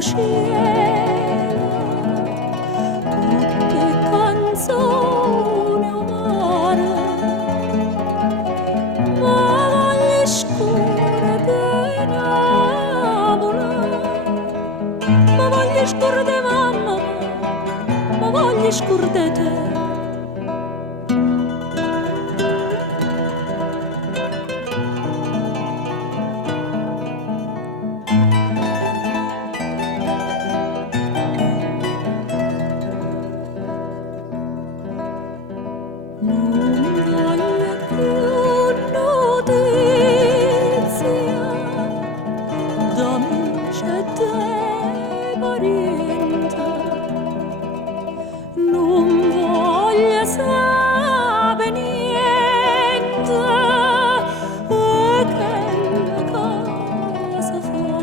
cielo, tutte canzoni amare, ma voglio scure di Napoli, ma voglio scure di mamma, ma voglio scure di te. Non voglio più notizia d'amici e dei parenti, non voglio sapere niente che la casa fa,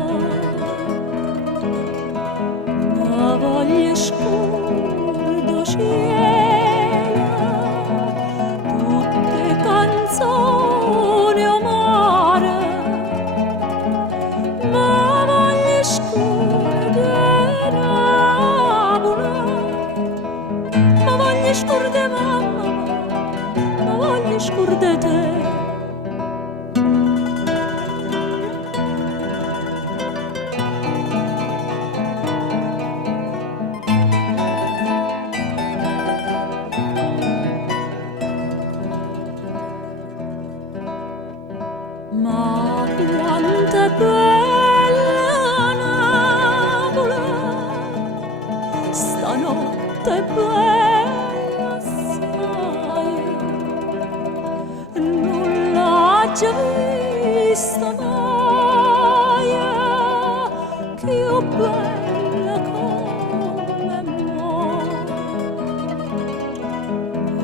ma voglio scuro cielo, tutte canzoni amare, ma voglio scure di Napoli, ma voglio scure di mamma, ma voglio scure di te. Ma quanto è bella Napoli, stanotte è bella assai, non l'ho già vista mai, più bella come me,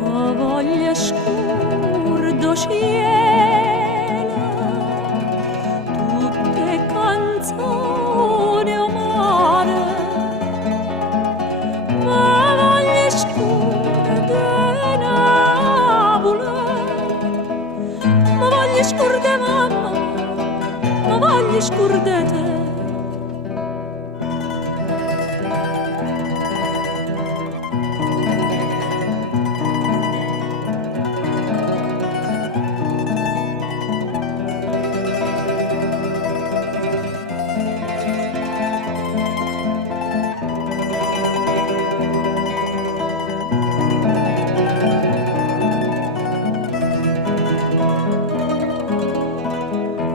ma voglio scuro cielo, tutte canzoni amare, ma voglio scure di Napoli, ma voglio scure di mamma, ma voglio scure di te.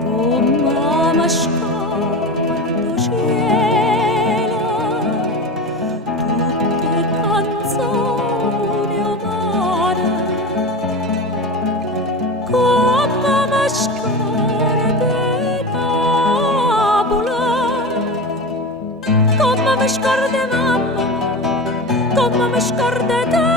Oh mamma scordo cielo, tutte canzoni amare, come mi scordo Napoli, come mi scordo mamma, come mi scordo te.